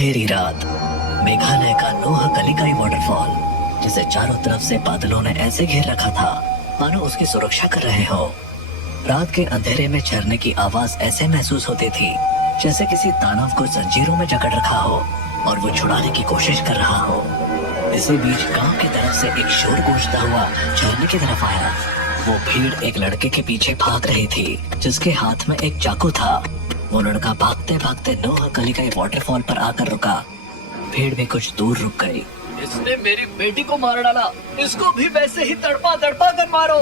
अंधेरी रात, मेघालय का नोहकलिकाई वाटरफॉल, जिसे चारों तरफ से बादलों ने ऐसे घेर रखा था मानो उसकी सुरक्षा कर रहे हो। रात के अंधेरे में झरने की आवाज ऐसे महसूस होती थी जैसे किसी दानव को जंजीरों में जकड़ रखा हो और वो छुड़ाने की कोशिश कर रहा हो। इसी बीच गांव की तरफ से एक शोर गूंजता हुआ झरने की तरफ आया। वो भीड़ एक लड़के के पीछे भाग रही थी जिसके हाथ में एक चाकू था। वो लड़का भागते भागते नोहकलिकाई वाटरफॉल पर आकर रुका। भीड़ भी कुछ दूर रुक गई। इसने मेरी बेटी को मार डाला, इसको भी वैसे ही तड़पा तड़पा कर मारो।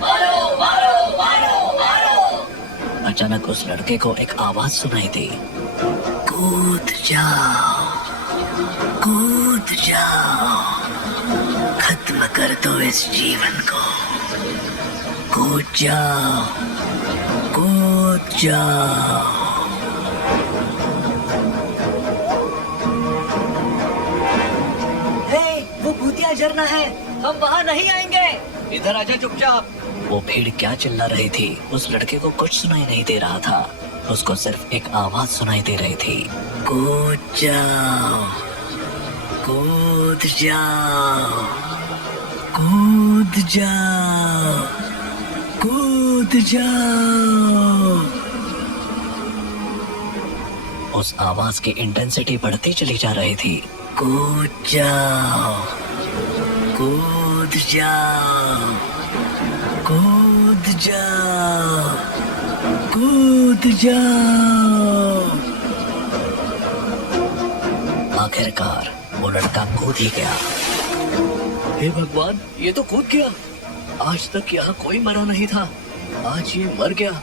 मारो मारो मारो मारो। अचानक उस लड़के को एक आवाज सुनाई दी, कूद जाओ, कूद जाओ, खत्म कर दो इस जीवन को, कूद जाओ, कूद जाओ। वो भूतिया झरना है, हम वहाँ नहीं आएंगे। इधर आजा चुपचाप। वो भीड़ क्या चिल्ला रही थी उस लड़के को कुछ सुनाई नहीं दे रहा था। उसको सिर्फ एक आवाज सुनाई दे रही थी, कूद जाओ, कूद जाओ, कूद जाओ, कूद जाओ। उस आवाज की इंटेंसिटी बढ़ती चली जा रही थी। कूद जाओ, कूद जाओ, कूद जाओ, कूद जाओ। आखिरकार वो लड़का कूद ही गया। हे भगवान, ये तो कूद गया। आज तक यहाँ कोई मरा नहीं था, आज ये मर गया।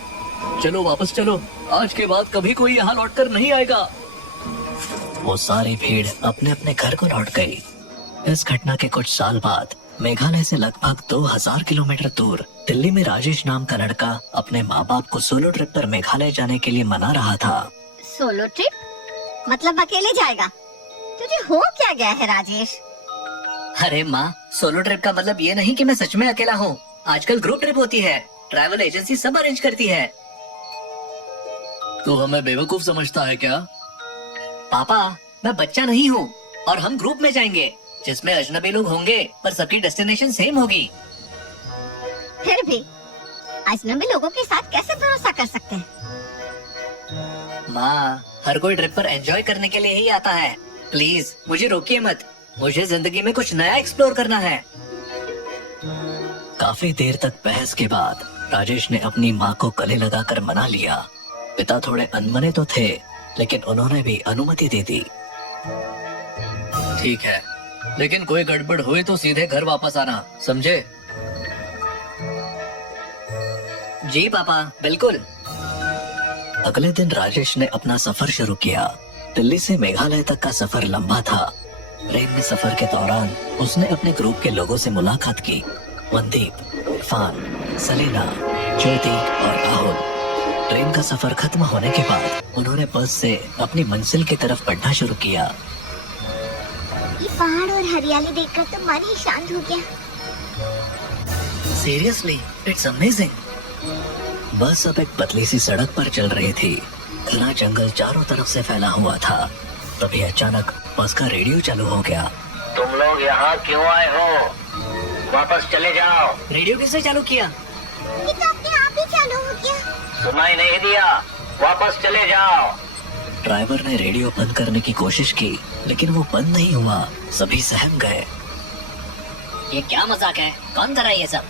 चलो वापस चलो, आज के बाद कभी कोई यहाँ लौटकर नहीं आएगा। वो सारी भीड़ अपने अपने घर को लौट गई। इस घटना के कुछ साल बाद मेघालय से लगभग 2000 किलोमीटर दूर दिल्ली में राजेश नाम का लड़का अपने माँ बाप को सोलो ट्रिप पर मेघालय जाने के लिए मना रहा था। सोलो ट्रिप मतलब अकेले जाएगा? तुझे हो क्या गया है राजेश? अरे माँ, सोलो ट्रिप का मतलब ये नहीं कि मैं सच में अकेला हूँ। आजकल ग्रुप ट्रिप होती है, ट्रैवल एजेंसी सब अरेंज करती है। तू हमें बेवकूफ समझता है क्या? पापा, मैं बच्चा नहीं हूँ और हम ग्रुप में जाएंगे जिसमें अजनबी लोग होंगे पर सबकी डेस्टिनेशन सेम होगी। फिर भी अजनबी लोगों के साथ कैसे भरोसा कर सकते हैं? माँ, हर कोई ट्रिप पर एंजॉय करने के लिए ही आता है। प्लीज मुझे रोकिए मत, मुझे जिंदगी में कुछ नया एक्सप्लोर करना है। काफी देर तक बहस के बाद राजेश ने अपनी माँ को गले लगाकर मना लिया। पिता थोड़े अनमने तो थे लेकिन उन्होंने भी अनुमति दे दी। ठीक है, लेकिन कोई गड़बड़ हुई तो सीधे घर वापस आना, समझे? जी पापा, बिल्कुल। अगले दिन राजेश ने अपना सफर शुरू किया। दिल्ली से मेघालय तक का सफर लंबा था। ट्रेन में सफर के दौरान उसने अपने ग्रुप के लोगों से मुलाकात की। मनदीप, इरफान, सलीना, ज्योति और राहुल। ट्रेन का सफर खत्म होने के बाद उन्होंने बस से अपनी मंजिल की तरफ बढ़ना शुरू किया। ये पहाड़ और हरियाली देखकर तो मन ही शांत हो गया। Seriously, it's amazing. बस अब एक पतली सी सड़क पर चल रही थी। घना जंगल चारों तरफ से फैला हुआ था। तभी अचानक बस का रेडियो चालू हो गया। तुम लोग यहाँ क्यों आए हो? वापस चले जाओ। रेडियो किसने चालू किया? ये तो अपने आप ही चालू हो गया। सुनाई नहीं दिया? वापस चले जाओ। ड्राइवर ने रेडियो बंद करने की कोशिश की लेकिन वो बंद नहीं हुआ। सभी सहम गए। ये क्या मजाक है? कौन कर रहा है ये सब?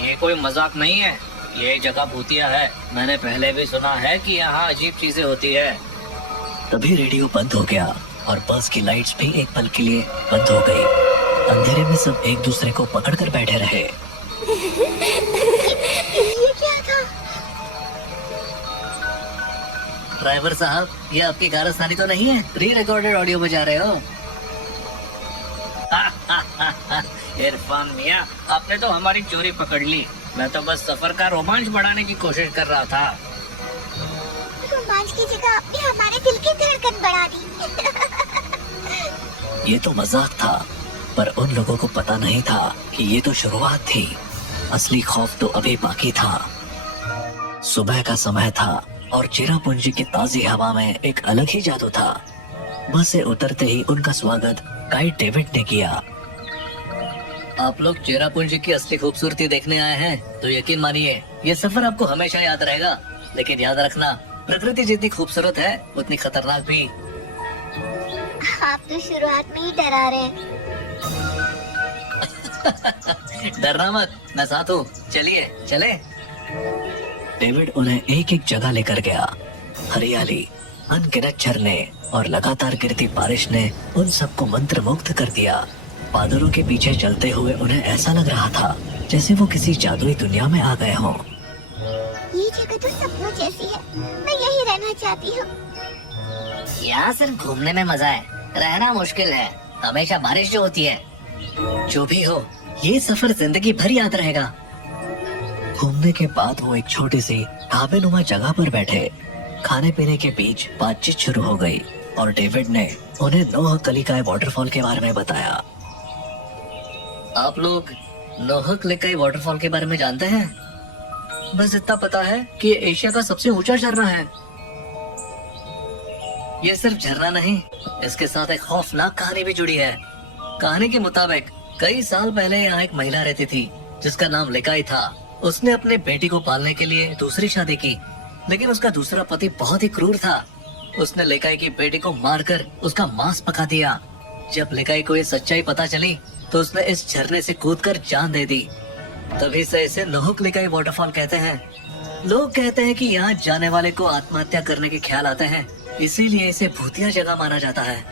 ये कोई मजाक नहीं है, ये जगह भूतिया है। मैंने पहले भी सुना है कि यहाँ अजीब चीजें होती है। तभी रेडियो बंद हो गया और बस की लाइट्स भी एक पल के लिए बंद हो गई। अंधेरे में सब एक दूसरे को पकड़कर बैठे रहे। ये क्या था? ड्राइवर साहब, ये आपकी कारस्तानी तो नहीं है? प्री रिकॉर्डेड ऑडियो बजा रहे हो? इरफान मियाँ, आपने तो हमारी चोरी पकड़ ली। मैं तो बस सफर का रोमांच बढ़ाने की कोशिश कर रहा था। रोमांच की जगह आपने हमारे दिल की धड़कन बढ़ा दी। ये तो मजाक था, पर उन लोगों को पता नहीं था कि ये तो शुरुआत थी। असली खौफ तो अभी बाकी था। सुबह का समय था और चिरापुंजी की ताजी हवा में एक अलग ही जादू था। बस से उतरते ही उनका स्वागत गाइड डेविड ने किया। आप लोग चेरापूंजी की असली खूबसूरती देखने आए हैं तो यकीन मानिए ये सफर आपको हमेशा याद रहेगा। लेकिन याद रखना, प्रकृति जितनी खूबसूरत है उतनी खतरनाक भी। आप तो शुरुआत में ही डरा रहे हैं। डरना मत, मैं साथ हूँ। चलिए चले। डेविड उन्हें एक एक जगह लेकर गया। हरियाली, अनगिनत झरने और लगातार गिरती बारिश ने उन सबको मंत्रमुग्ध कर दिया। बादलों के पीछे चलते हुए उन्हें ऐसा लग रहा था जैसे वो किसी जादुई दुनिया में आ गए हों। ये जगह तो सपनों जैसी है, मैं यही रहना चाहती हूँ। यहाँ सिर्फ घूमने में मजा है, रहना मुश्किल है। हमेशा बारिश जो होती है। जो भी हो, ये सफर जिंदगी भर याद रहेगा। घूमने के बाद वो एक छोटी सी ढाबे नुमा जगह पर बैठे। खाने पीने के बीच बातचीत शुरू हो गई और डेविड ने उन्हें नोह कलिकाई वाटरफॉल के बारे में बताया। आप लोग नोह कलिकाई वाटरफॉल के बारे में जानते हैं? बस इतना पता है कि ये एशिया का सबसे ऊंचा झरना है। ये सिर्फ झरना नहीं, इसके साथ एक खौफनाक कहानी भी जुड़ी है। कहानी के मुताबिक कई साल पहले यहाँ एक महिला रहती थी जिसका नाम लिकाई था। उसने अपने बेटी को पालने के लिए दूसरी शादी की, लेकिन उसका दूसरा पति बहुत ही क्रूर था। उसने लिकाई की बेटी को मारकर उसका मांस पका दिया। जब लिकाई को ये सच्चाई पता चली तो उसने इस झरने से कूदकर जान दे दी। तभी से इसे नोहक लिकाई वाटरफॉल कहते हैं। लोग कहते हैं कि यहाँ जाने वाले को आत्महत्या करने के ख्याल आते हैं, इसीलिए इसे भूतिया जगह माना जाता है।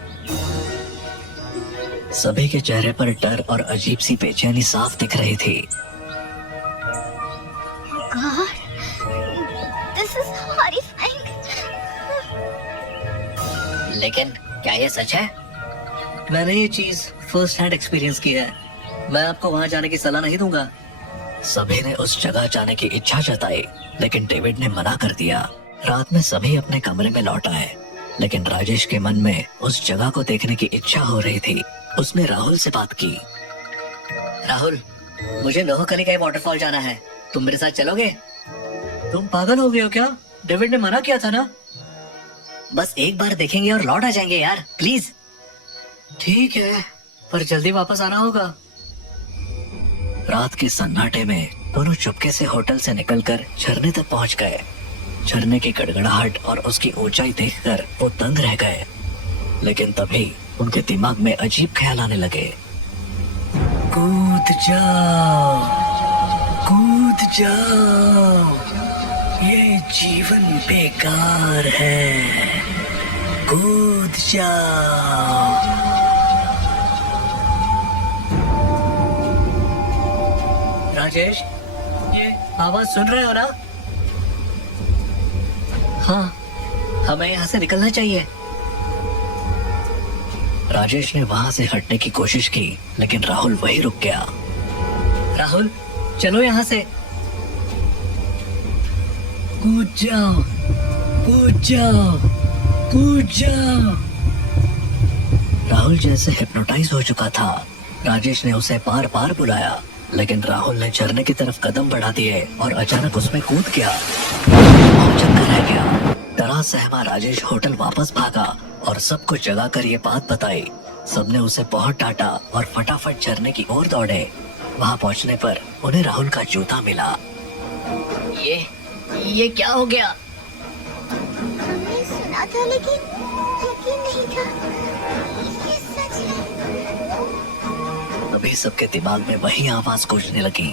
सभी के चेहरे पर डर और अजीब सी बेचैनी साफ दिख रही थी। God, this is horrifying. लेकिन क्या ये सच है? मैंने ये चीज फर्स्ट हैंड एक्सपीरियंस की है। मैं आपको वहाँ जाने की सलाह नहीं दूंगा। सभी ने उस जगह जाने की इच्छा जताई, लेकिन डेविड ने मना कर दिया। रात में सभी अपने कमरे में लौट आए, लेकिन राजेश के मन में उस जगह को देखने की इच्छा हो रही थी। उसने राहुल से बात की। राहुल, मुझे नोह कलिकाई वाटरफॉल जाना है, तुम मेरे साथ चलोगे? तुम पागल हो गए हो क्या? डेविड ने मना किया था ना। बस एक बार देखेंगे और लौट आ जाएंगे यार, प्लीज। ठीक है, पर जल्दी वापस आना होगा। रात के सन्नाटे में दोनों चुपके से होटल से निकलकर झरने तक पहुंच गए। झरने की गड़गड़ाहट और उसकी ऊंचाई देखकर वो दंग रह गए, लेकिन तभी उनके दिमाग में अजीब ख्याल आने लगे। कूद जाओ, कूद जाओ, ये जीवन बेकार है, कूद जाओ। राजेश, ये आवाज सुन रहे हो ना? हाँ, हमें यहाँ से निकलना चाहिए। राजेश ने वहाँ से हटने की कोशिश की, लेकिन राहुल वहीं रुक गया। राहुल, चलो यहाँ से। कूद जाओ, कूद जाओ, कूद जाओ। राहुल जैसे हिप्नोटाइज हो चुका था। राजेश ने उसे बार बार बुलाया, लेकिन राहुल ने झरने की तरफ कदम बढ़ा दिए और अचानक उसमें कूद गया। बहुत चक्कर रह गया। डरा सहमा राजेश होटल वापस भागा और सबको जगा कर ये बात बताई। सबने उसे बहुत डांटा और फटाफट झरने की ओर दौड़े। वहाँ पहुँचने पर उन्हें राहुल का जूता मिला। ये क्या हो गया? हमने सुना था लेकिन यकीन नहीं था ये सच है। अभी सबके दिमाग में वही आवाज गूंजने लगी।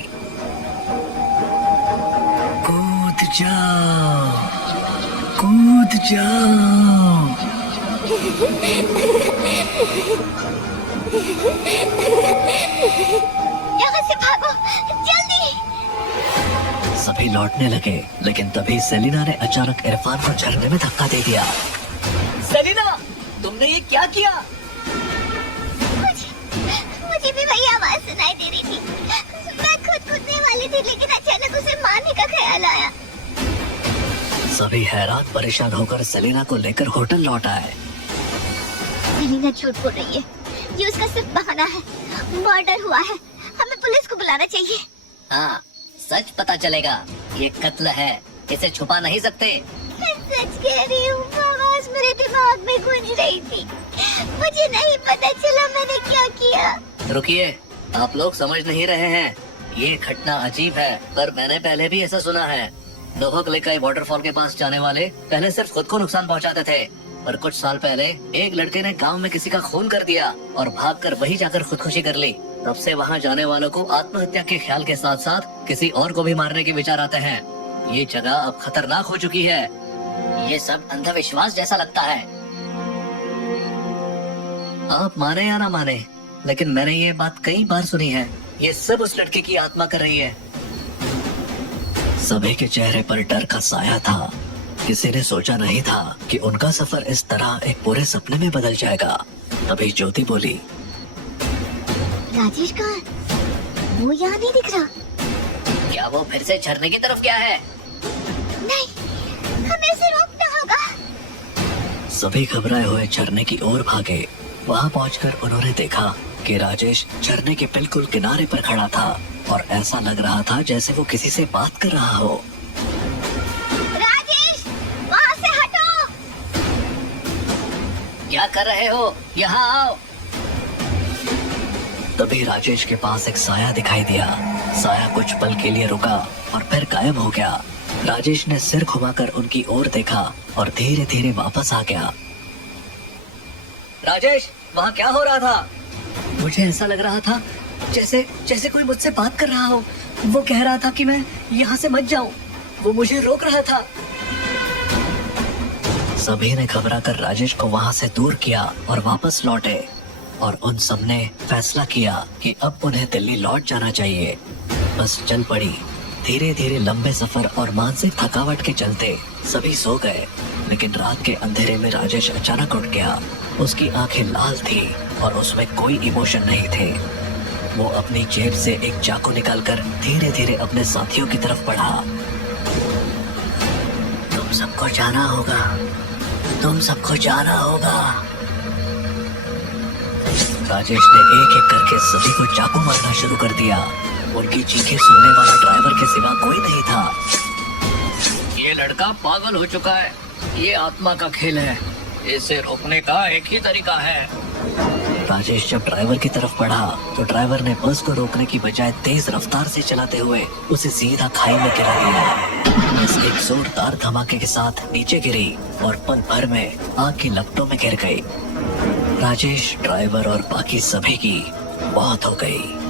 कूद जाओ, कूद जाओ। यहाँ से भागो, जल्दी। सभी लौटने लगे, लेकिन तभी सेलिना ने अचानक इरफान को झरने में धक्का दे दिया। सेलिना, तुमने ये क्या किया? मुझे भी वही आवाज सुनाई दे रही थी। मैं खुद कूदने वाली थी, लेकिन अचानक उसे मारने का ख्याल आया। सभी हैरान परेशान होकर सेलिना को लेकर होटल लौट आए। सेलिना झूठ बोल रही है, ये उसका सिर्फ बहाना है। मर्डर हुआ है, हमें पुलिस को बुलाना चाहिए। हाँ, सच पता चलेगा। ये कत्ल है, इसे छुपा नहीं सकते। मैं सच कह रही हूँ, आवाज मेरे दिमाग में गूंज रही थी। मुझे नहीं पता चला मैंने क्या किया। रुकिए, आप लोग समझ नहीं रहे हैं। ये घटना अजीब है, पर मैंने पहले भी ऐसा सुना है। नोहक लेकाई वाटरफॉल के पास जाने वाले पहले सिर्फ खुद को नुकसान पहुंचाते थे, पर कुछ साल पहले एक लड़के ने गांव में किसी का खून कर दिया और भागकर वही जाकर खुदकुशी कर ली। तब से वहां जाने वालों को आत्महत्या के ख्याल के साथ साथ किसी और को भी मारने के विचार आते हैं। ये जगह अब खतरनाक हो चुकी है। ये सब अंधविश्वास जैसा लगता है। आप माने या ना माने, लेकिन मैंने ये बात कई बार सुनी है। ये सब उस लड़के की आत्मा कर रही है। सभी के चेहरे पर डर का साया था। किसी ने सोचा नहीं था कि उनका सफर इस तरह एक पूरे सपने में बदल जाएगा। तभी ज्योति बोली, राजेश कहाँ है? वो यहाँ नहीं दिख रहा। क्या वो फिर से झरने की तरफ गया है? नहीं, हमें उसे रोकना होगा। सभी घबराए हुए झरने की ओर भागे। वहां पहुंचकर उन्होंने देखा कि राजेश झरने के बिल्कुल किनारे पर खड़ा था और ऐसा लग रहा था जैसे वो किसी से बात कर रहा हो। राजेश, वहाँ से हटो। क्या कर रहे हो? यहाँ आओ। तभी राजेश के पास एक साया दिखाई दिया। साया कुछ पल के लिए रुका और फिर गायब हो गया। राजेश ने सिर घुमाकर उनकी ओर देखा और धीरे धीरे वापस आ गया। राजेश, वहाँ क्या हो रहा था? मुझे ऐसा लग रहा था जैसे जैसे कोई मुझसे बात कर रहा हो। वो कह रहा था कि मैं यहाँ से मत जाऊं। वो मुझे रोक रहा था। सभी ने घबराकर राजेश को वहां से दूर किया और वापस लौटे, और उन सब ने फैसला किया कि अब उन्हें दिल्ली लौट जाना चाहिए। बस चल पड़ी। धीरे धीरे लंबे सफर और मानसिक थकावट के चलते सभी सो गए। लेकिन रात के अंधेरे में राजेश अचानक उठ गया। उसकी आंखें लाल थी और उसमें कोई इमोशन नहीं थे। वो अपनी जेब से एक चाकू निकालकर धीरे धीरे अपने साथियों की तरफ बढ़ा। तुम सबको जाना होगा, तुम सबको जाना होगा। राजेश ने एक एक करके सभी को चाकू मारना शुरू कर दिया। उनकी चीखें सुनने वाला ड्राइवर के सिवा कोई नहीं था। ये लड़का पागल हो चुका है। ये आत्मा का खेल है। इसे रोकने का एक ही तरीका है। राजेश जब ड्राइवर की तरफ बढ़ा तो ड्राइवर ने बस को रोकने की बजाय तेज रफ्तार से चलाते हुए उसे सीधा खाई में गिरा दिया। बस एक जोरदार धमाके के साथ नीचे गिरी और पल भर में आग की लपटों में गिर गई। राजेश, ड्राइवर और बाकी सभी की मौत हो गई।